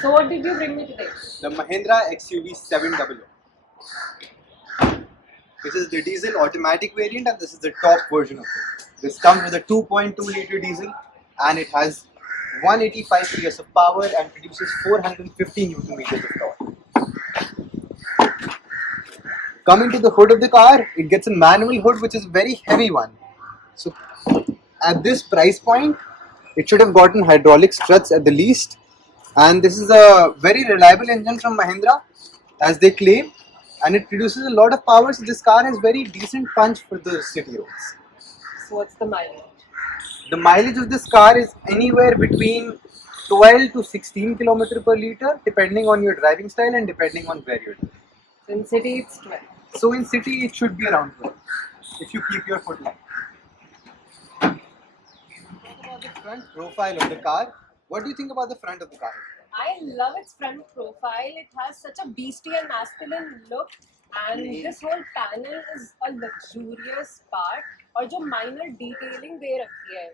So what did you bring me today? The Mahindra XUV 700. This is the diesel automatic variant and this is the top version of it. This comes with a 2.2 liter diesel and it has 185 PS of power and produces 450 Newton meters of torque. Coming to the hood of the car, it gets a manual hood which is a very heavy one. So at this price point, it should have gotten hydraulic struts at the least. And this is a very reliable engine from Mahindra, as they claim, and it produces a lot of power. So this car has very decent punch for the city roads. So what's the mileage? The mileage of this car is anywhere between 12 to 16 kilometer per liter, depending on your driving style and depending on where you're living. So in city it's 12. So in city, it should be around 12 if you keep your foot light. Talk about the front profile of the car. What do you think about the front of the car? I love its front profile. It has such a beastly and masculine look, and this whole panel is a luxurious part. और जो minor detailing दे रखी है,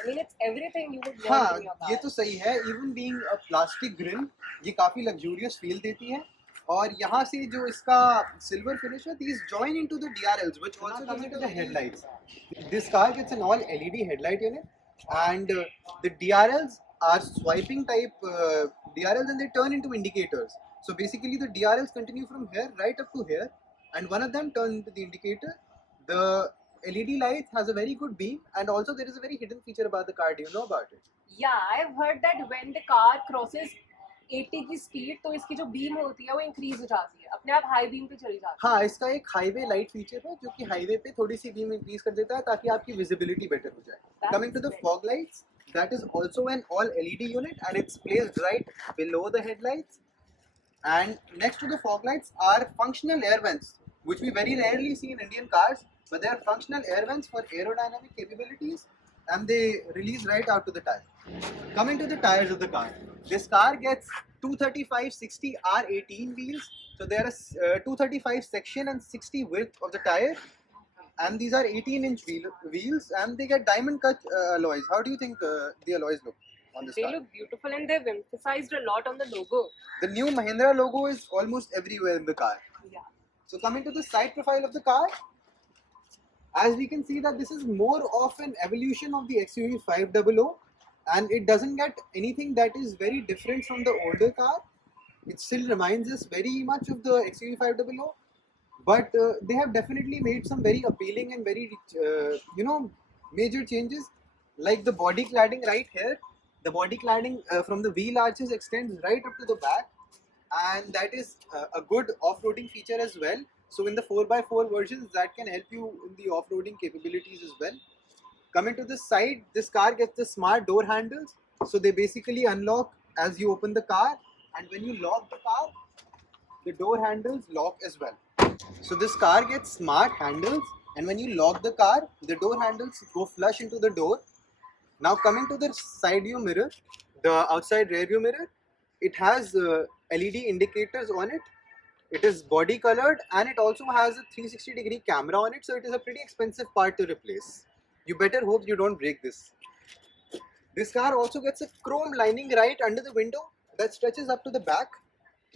I mean it's everything you would want हाँ, in your car. ये तो सही है. Even being a plastic grill, ये काफी luxurious feel देती है. और यहाँ से जो इसका silver finish है, these join into the DRLs, which also comes into the headlights. This car gets an all LED headlight unit, and the DRLs are swiping type DRLs, and they turn into indicators. So basically, the DRLs continue from here right up to here, and one of them turns into the indicator. The LED light has a very good beam, and also there is a very hidden feature about the car. Do you know about it? Yeah, I've heard that when the car crosses 80 की speed तो इसकी जो beam होती है वो increase हो जाती है, अपने आप हाई बीम पे चली जाती है. हाँ, इसका एक हाईवे लाइट फीचर है जो कि हाईवे पे थोड़ी सी बीम इंक्रीज कर देता है ताकि आपकी विजिबिलिटी बेटर हो जाए. Coming to the fog lights, that is also an all LED unit and it's placed right below the headlights. And next to the fog lights are functional air vents, which we very rarely see in Indian cars, but they are functional air vents for aerodynamic capabilities, and they release right out to the tire. Coming to the tires of the car, this car gets 235/60 R18 wheels. So there are 235 section and 60 width of the tire, and these are 18-inch wheels, and they get diamond cut alloys. How do you think the alloys look on this They car? look beautiful and they've emphasized a lot on the logo. The new Mahindra logo is almost everywhere in the car. Yeah. So coming to the side profile of the car, as we can see that this is more of an evolution of the XUV 500, and it doesn't get anything that is very different from the older car. It still reminds us very much of the XUV 500, but they have definitely made some very appealing and very major changes, like the body cladding right here. The body cladding from the wheel arches extends right up to the back, and that is a good off-roading feature as well. So in the 4x4 versions, that can help you in the off-roading capabilities as well. Coming to the side, this car gets the smart door handles. So they basically unlock as you open the car, and when you lock the car, the door handles lock as well. So this car gets smart handles, and when you lock the car, the door handles go flush into the door. Now coming to the side view mirror, the outside rear view mirror, it has LED indicators on it. It is body colored and it also has a 360-degree camera on it, so it is a pretty expensive part to replace. You better hope you don't break this. This car also gets a chrome lining right under the window that stretches up to the back,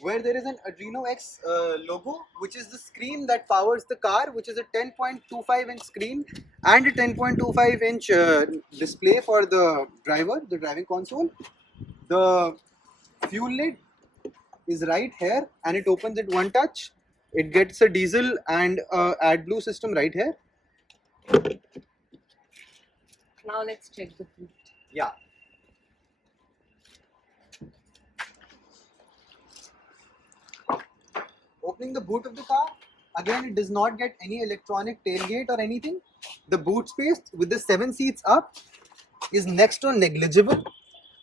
where there is an Adreno X logo, which is the screen that powers the car, which is a 10.25-inch screen and a 10.25-inch display for the driver, the driving console. The fuel lid is right here and it opens at one touch. It gets a diesel and AdBlue system right here. Now let's check the boot. Yeah. Opening the boot of the car, again it does not get any electronic tailgate or anything. The boot space with the 7 seats up is next to negligible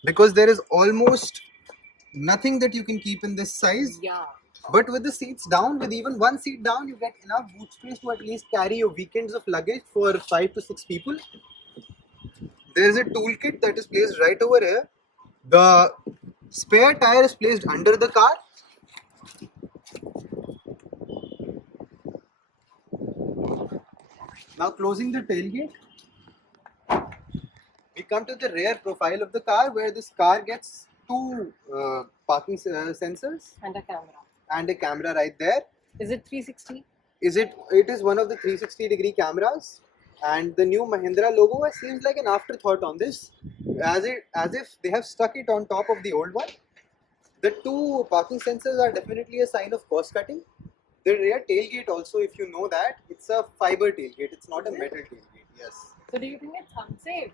because there is almost nothing that you can keep in this size. Yeah. But with the seats down, with even one seat down, you get enough boot space to at least carry your weekends of luggage for 5 to 6 people. There is a toolkit that is placed right over here. The spare tire is placed under the car. Now closing the tailgate, we come to the rear profile of the car, where this car gets two parking sensors And a camera. and a camera right there. Is it 360? It is one of the 360-degree cameras, and the new Mahindra logo seems like an afterthought on this, as if they have stuck it on top of the old one. The two parking sensors are definitely a sign of cost cutting. The rear tailgate also, if you know that, it's a fiber tailgate. It's not a metal tailgate. Yes. So do you think it's unsafe?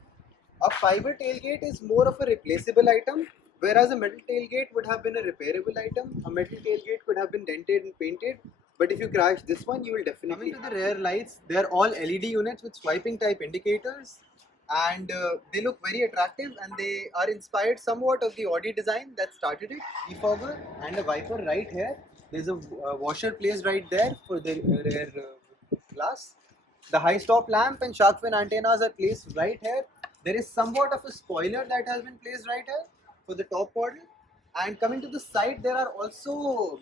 A fiber tailgate is more of a replaceable item, whereas a metal tailgate would have been a repairable item. A metal tailgate could have been dented and painted, but if you crash this one, you will definitely. Coming to the rear lights, they are all LED units with swiping type indicators, and they look very attractive, and they are inspired somewhat of the Audi design that started it. Defogger and a wiper right here. There's a washer placed right there for the rear glass. The high stop lamp and shark fin antennas are placed right here. There is somewhat of a spoiler that has been placed right here for the top model. And coming to the side, there are also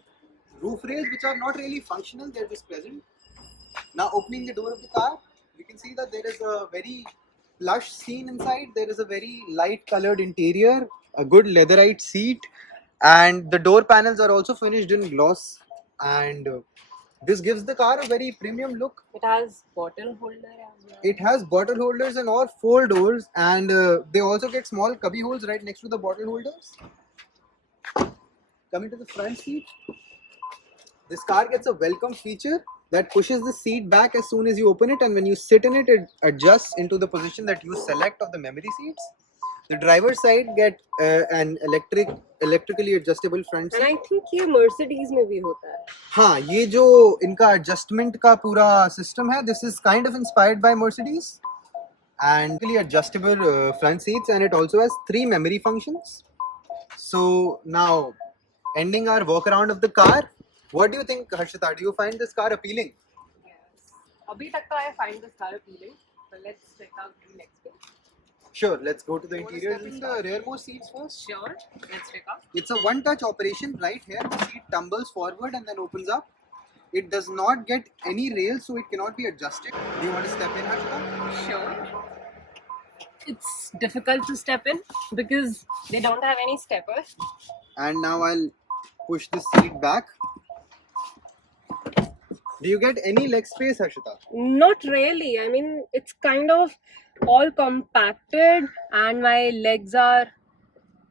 roof rails which are not really functional, they're just present. Now opening the door of the car, we can see that there is a very plush scene inside. There is a very light colored interior, a good leatherite seat, and the door panels are also finished in gloss, and this gives the car a very premium look. It has bottle holder as well. It has bottle holders and all 4 doors, and they also get small cubby holes right next to the bottle holders. Coming to the front seat, this car gets a welcome feature that pushes the seat back as soon as you open it, and when you sit in it, it adjusts into the position that you select of the memory seats. The driver's side get an electrically adjustable front And seat. I think ये Mercedes में भी होता है. हाँ, ये जो इनका adjustment का पूरा system है, this is kind of inspired by Mercedes, and really adjustable front seats, and it also has 3 memory functions. So now, ending our walk around of the car, what do you think, Harshita? Do you find this car appealing? Yes. अभी तक तो I find this car appealing. But let's check out the next bit. Sure, let's go to the interior. In the rearmost seats first. Sure. Let's check out. It's a one-touch operation right here. The seat tumbles forward and then opens up. It does not get any rails, so it cannot be adjusted. Do you want to step in, Harshita? Sure. It's difficult to step in because they don't have any stepper. And now I'll push the seat back. Do you get any leg space, Harshita? Not really. I mean, it's kind of all compacted, and my legs are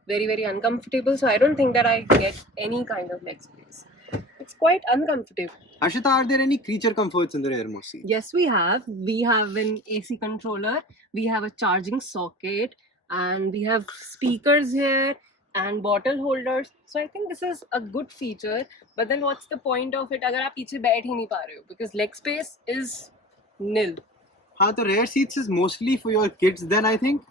very, very uncomfortable. So I don't think that I get any kind of leg space. It's quite uncomfortable. Harshita, are there any creature comforts in the rearmost seat? Yes, we have. We have an AC controller, we have a charging socket, and we have speakers here and bottle holders. So I think this is a good feature. But then what's the point of it अगर आप पीछे बैठ ही नहीं पा रहे हो? Because leg space is nil. हाँ, तो rear seats is mostly for your kids then I think.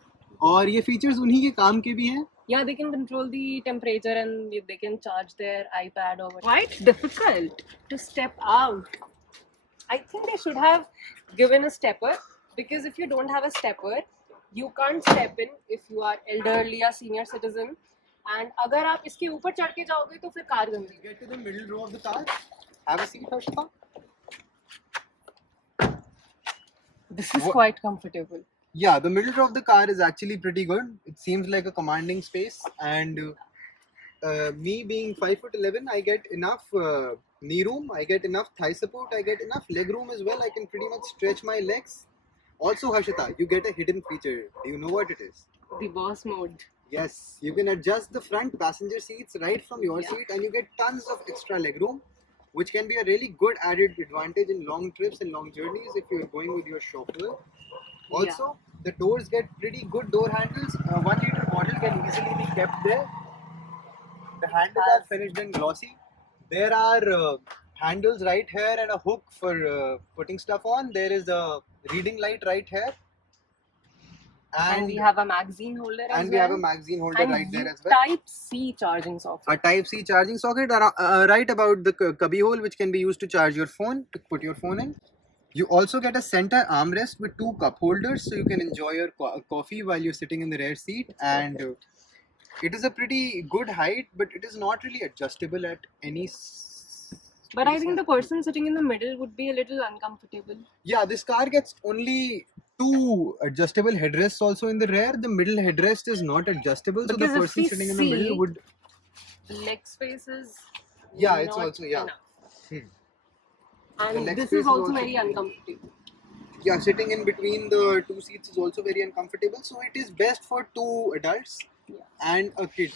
और ये features उन्हीं के काम के भी हैं. Yeah, they can control the temperature and they can charge their iPad or quite difficult to step out. I think they should have given a stepper, because if you don't have a stepper, you can't step in if you are elderly or senior citizen. And अगर आप इसके ऊपर चढ़ के जाओगे तो फिर car गंदी. Get to the middle row of the car. Have a seat, Harshita. This is What- quite comfortable. Yeah, the middle row of the car is actually pretty good. It seems like a commanding space, and me being 5'11", I get enough knee room, I get enough thigh support, I get enough leg room as well. I can pretty much stretch my legs. Also, Harshita, you get a hidden feature. Do you know what it is? The boss mode. Yes, you can adjust the front passenger seats right from your Yeah. seat, and you get tons of extra leg room, which can be a really good added advantage in long trips and long journeys if you're going with your chauffeur. Also, the doors get pretty good door handles. A 1 liter bottle can easily be kept there. The handles are finished in glossy. There are handles right here and a hook for putting stuff on. There is a reading light right here. And we have a magazine holder as and well. we have a magazine holder and right there as well. Type-C charging socket. A Type-C charging socket right about the cubby hole, which can be used to charge your phone, to put your phone in. You also get a center armrest with 2 cup holders, so you can enjoy your coffee while you're sitting in the rear seat. And it is a pretty good height, but it is not really adjustable at any. But I think the person sitting in the middle would be a little uncomfortable. Yeah, this car gets only two adjustable headrests also in the rear. The middle headrest is not adjustable, so the Because if person we sitting in the middle see, would. leg space is Yeah, it's not also, yeah. enough. The And leg this space is also also very uncomfortable. Yeah, sitting in between the two seats is also very uncomfortable. So it is best for two adults and a kid.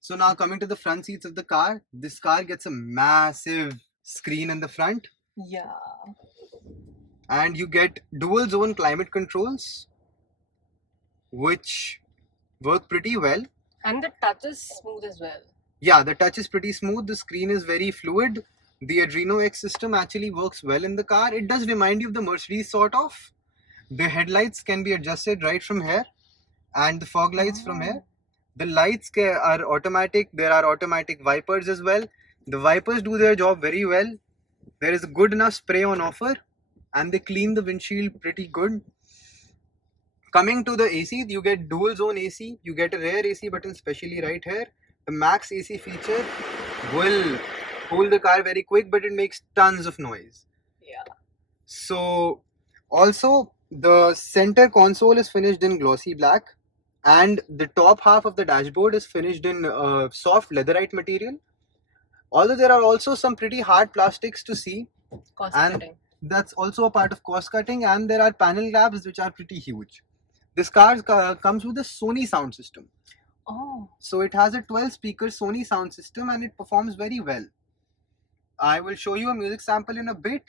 So now coming to the front seats of the car, this car gets a massive screen in the front, Yeah. and you get dual zone climate controls, which work pretty well. And the touch is smooth as well. Yeah, the touch is pretty smooth. The screen is very fluid. The Adreno X system actually works well in the car. It does remind you of the Mercedes sort of. The headlights can be adjusted right from here, and the fog lights from here. The lights are automatic. There are automatic wipers as well. The wipers do their job very well. There is a good enough spray on offer, and they clean the windshield pretty good. Coming to the AC, you get dual zone AC. You get a rear AC button specially right here. The max AC feature will cool the car very quick, but it makes tons of noise. Yeah. So also the center console is finished in glossy black, and the top half of the dashboard is finished in soft leatherite material. Although there are also some pretty hard plastics to see, Cost and cutting. that's also a part of cost cutting, and there are panel labs which are pretty huge. This car comes with a Sony sound system. Oh. So it has a 12 speaker Sony sound system, and it performs very well. I will show you a music sample in a bit.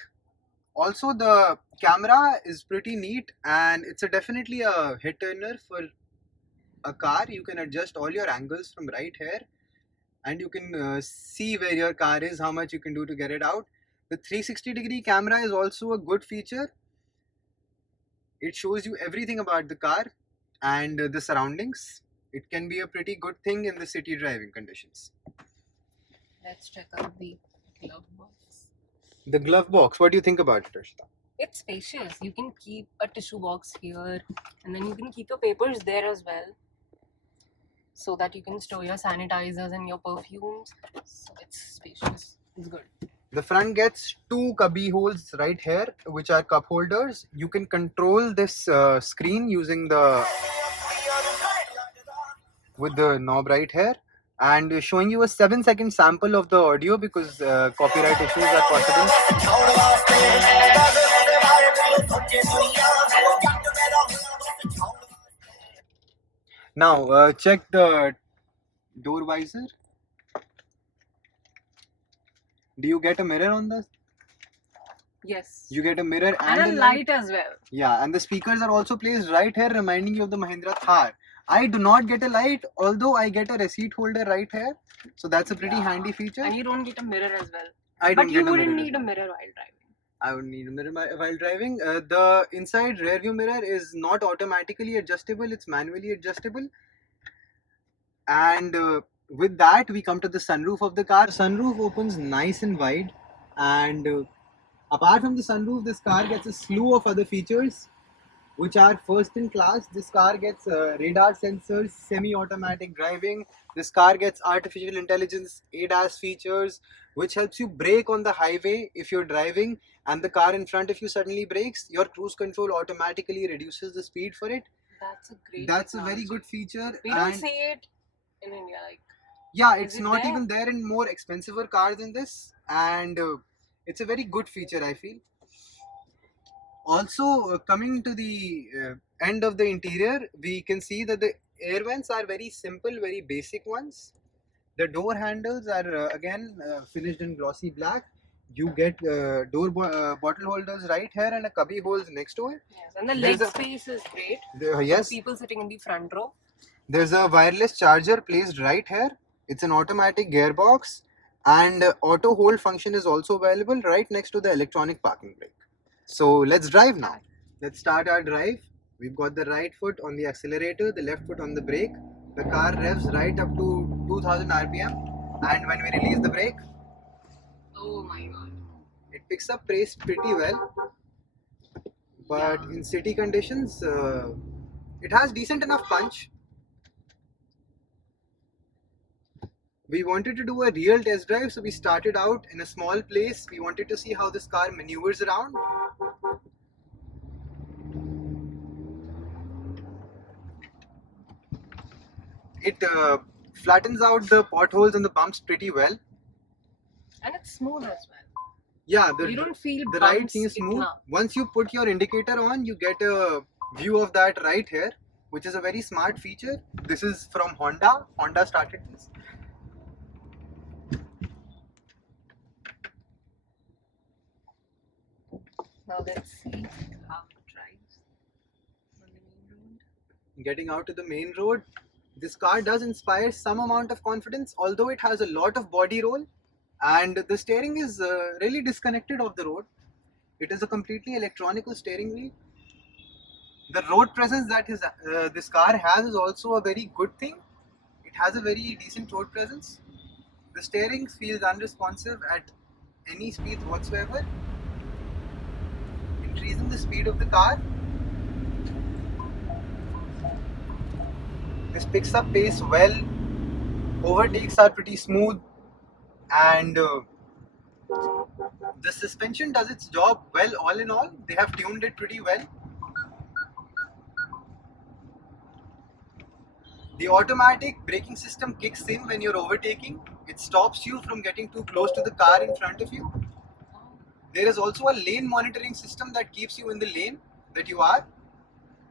Also, the camera is pretty neat, and it's definitely a head turner for a car. You can adjust all your angles from right here, and you can see where your car is, how much you can do to get it out. The 360-degree camera is also a good feature. It shows you everything about the car and the surroundings. It can be a pretty good thing in the city driving conditions. Let's check out the glove box. The glove box, what do you think about it, Arshita? It's spacious. You can keep a tissue box here, and then you can keep your papers there as well, so that you can store your sanitizers and your perfumes. So it's spacious. It's good. The front gets two cubby holes right here, which are cup holders. You can control this screen using with the knob right here, and showing you a 7-second sample of the audio because copyright issues are possible. Now check the door visor. Do you get a mirror on this? Yes. You get a mirror and a light as well. Yeah, and the speakers are also placed right here, reminding you of the Mahindra Thar. I do not get a light, although I get a receipt holder right here. So that's a pretty handy feature. And you don't get a mirror as well. But you wouldn't need a mirror while driving. I would need a mirror while driving. The inside rear view mirror is not automatically adjustable, it's manually adjustable. And with that, we come to the sunroof of the car. The sunroof opens nice and wide, and apart from the sunroof, this car gets a slew of other features which are first in class. This car gets radar sensors, semi-automatic driving. This car gets artificial intelligence ADAS features, which helps you brake on the highway if you're driving, and the car in front, if you suddenly brakes, your cruise control automatically reduces the speed for it. That's a great That's technology. a very good feature. We don't see it in India. Yeah, it's it not there? even there in more expensive cars than this, and it's a very good feature, I feel. Also, coming to the end of the interior, we can see that the air vents are very simple, very basic ones. The door handles are again finished in glossy black. You get bottle holders right here and a cubby holes next to it. Yes, and the leg space is great. Yes. People sitting in the front row. There's a wireless charger placed right here. It's an automatic gearbox, and auto hold function is also available right next to the electronic parking brake. So let's drive now. Let's start our drive. We've got the right foot on the accelerator, the left foot on the brake. The car revs right up to 2000 RPM, and when we release the brake, oh my god, it picks up pace pretty well. But in city conditions, it has decent enough punch. We wanted to do a real test drive, so we started out in a small place. We wanted to see how this car maneuvers around. It flattens out the potholes and the bumps pretty well. And it's smooth as well. Yeah, You don't feel the ride bumps seems smooth. itna. Once you put your indicator on, you get a view of that right here, which is a very smart feature. This is from Honda. Honda started this. Now let's see how it drives on the main road. Getting out to the main road, this car does inspire some amount of confidence, although it has a lot of body roll and the steering is really disconnected off the road. It is a completely electronical steering wheel. The road presence that this car has is also a very good thing. It has a very decent road presence. The steering feels unresponsive at any speed whatsoever. Increasing the speed of the car, this picks up pace well. Overtakes are pretty smooth, and the suspension does its job well. All in all, they have tuned it pretty well. The automatic braking system kicks in when you're overtaking. It stops you from getting too close to the car in front of you. There is also a lane monitoring system that keeps you in the lane that you are.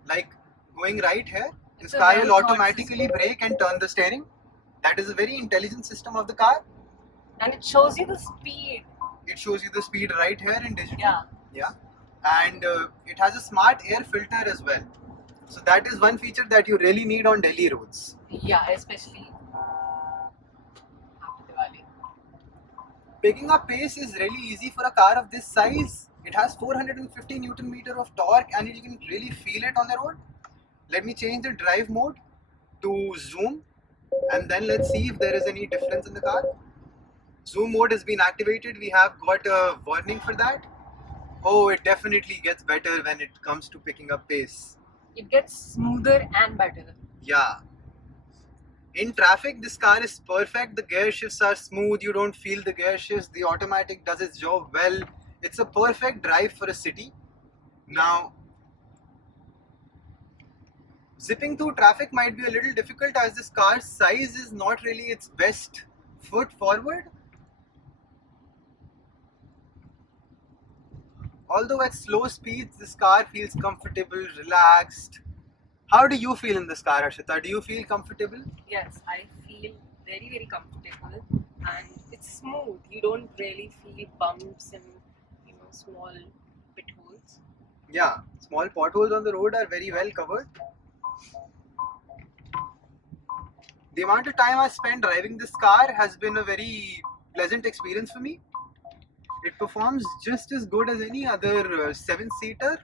Like going right here, this It's a car very will thought automatically system. brake and turn the steering. That is a very intelligent system of the car. And it shows you the speed. It shows you the speed right here in digital. Yeah. And it has a smart air filter as well. So that is one feature that you really need on Delhi roads. Yeah, especially after Diwali. Picking up pace is really easy for a car of this size. It has 450 Newton meter of torque and you can really feel it on the road. Let me change the drive mode to zoom and then let's see if there is any difference in the car. Zoom mode has been activated. We have got a warning for that. Oh, it definitely gets better when it comes to picking up pace. It gets smoother and better. Yeah. In traffic, this car is perfect. The gear shifts are smooth. You don't feel the gear shifts. The automatic does its job well. It's a perfect drive for a city. Now, zipping through traffic might be a little difficult as this car's size is not really its best foot forward. Although at slow speeds, this car feels comfortable, relaxed. How do you feel in this car, Ashita? Do you feel comfortable? Yes, I feel very, very comfortable and it's smooth. You don't really feel bumps and small pit holes. Yeah, small potholes on the road are very well covered. The amount of time I spent driving this car has been a very pleasant experience for me. It performs just as good as any other 7-seater.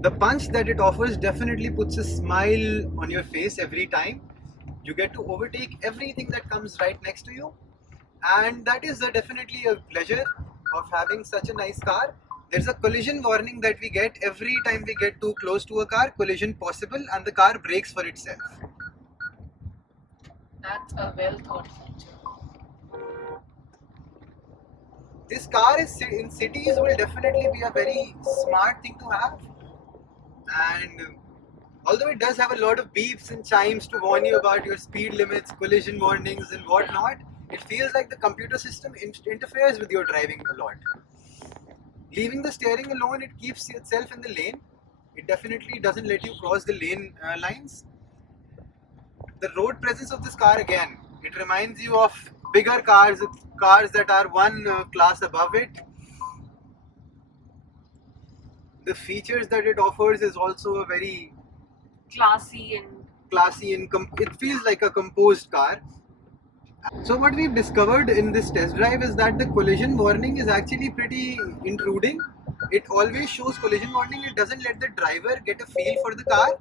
The punch that it offers definitely puts a smile on your face every time. You get to overtake everything that comes right next to you, and that is definitely a pleasure of having such a nice car. There's a collision warning that we get every time we get too close to a car, collision possible, and the car brakes for itself. That's a well thought feature. This car is in cities will definitely be a very smart thing to have, and although it does have a lot of beeps and chimes to warn you about your speed limits, collision warnings and whatnot, it feels like the computer system interferes with your driving a lot. Leaving the steering alone, it keeps itself in the lane. It definitely doesn't let you cross the lane lines. The road presence of this car, again, it reminds you of bigger cars that are one class above it. The features that it offers is also a very Classy and it feels like a composed car. So what we've discovered in this test drive is that the collision warning is actually pretty intruding. It always shows collision warning. It doesn't let the driver get a feel for the car.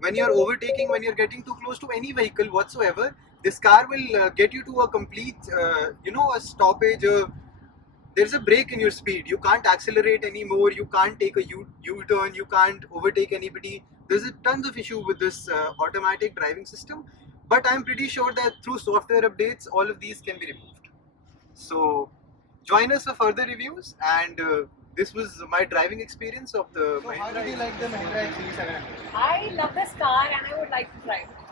When you're overtaking, when you're getting too close to any vehicle whatsoever, this car will get you to a complete, a stoppage. There's a break in your speed. You can't accelerate anymore. You can't take a U-turn. You can't overtake anybody. There's a tons of issue with this automatic driving system. But I'm pretty sure that through software updates, all of these can be removed. So join us for further reviews, and this was my driving experience of the. So how did you like the Mahindra XUV 700? I love this car and I would like to drive it.